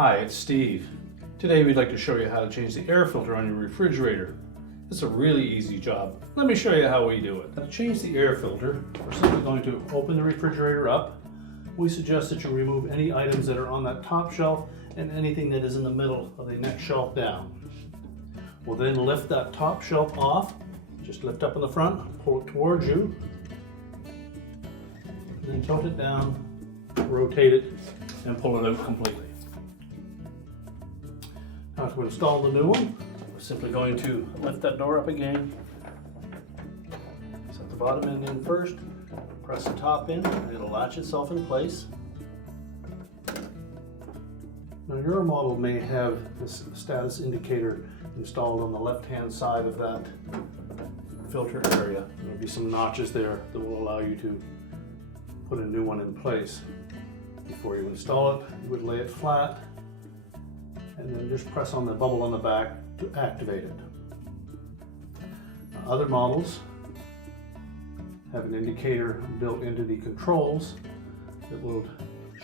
Hi, it's Steve. Today we'd like to show you how to change the air filter on your refrigerator. It's a really easy job. Let me show you how we do it. To change the air filter, we're simply going to open the refrigerator up. We suggest that you remove any items that are on that top shelf and anything that is in the middle of the next shelf down. We'll then lift that top shelf off. Just lift up in the front, pull it towards you, and then tilt it down, rotate it, and pull it out completely. Now to install the new one, we're simply going to lift that door up again, set the bottom end in first, press the top in, and it'll latch itself in place. Now your model may have this status indicator installed on the left-hand side of that filter area. There'll be some notches there that will allow you to put a new one in place. Before you install it, you would lay it flat and then just press on the bubble on the back to activate it. Now, other models have an indicator built into the controls that will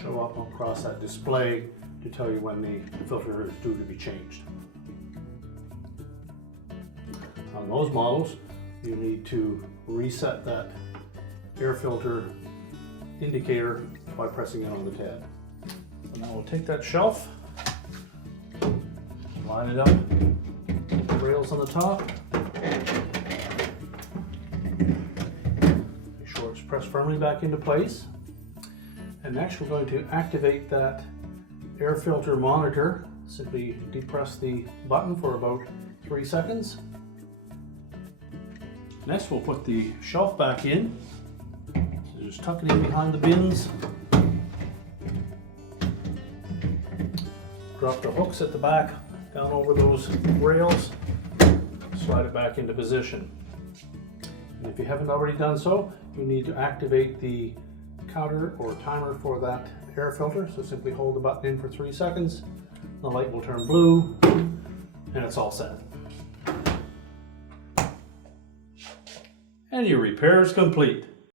show up across that display to tell you when the filter is due to be changed. On those models, you need to reset that air filter indicator by pressing it on the tab. So now we'll take that shelf, line it up, the rails on the top, make sure it's pressed firmly back into place. And next we're going to activate that air filter monitor. Simply depress the button for about 3 seconds. Next we'll put the shelf back in. So just tuck it in behind the bins. Drop the hooks at the back down over those rails. Slide it back into position. And if you haven't already done so, you need to activate the counter or timer for that air filter. So simply hold the button in for 3 seconds. The light will turn blue and it's all set. And your repair is complete.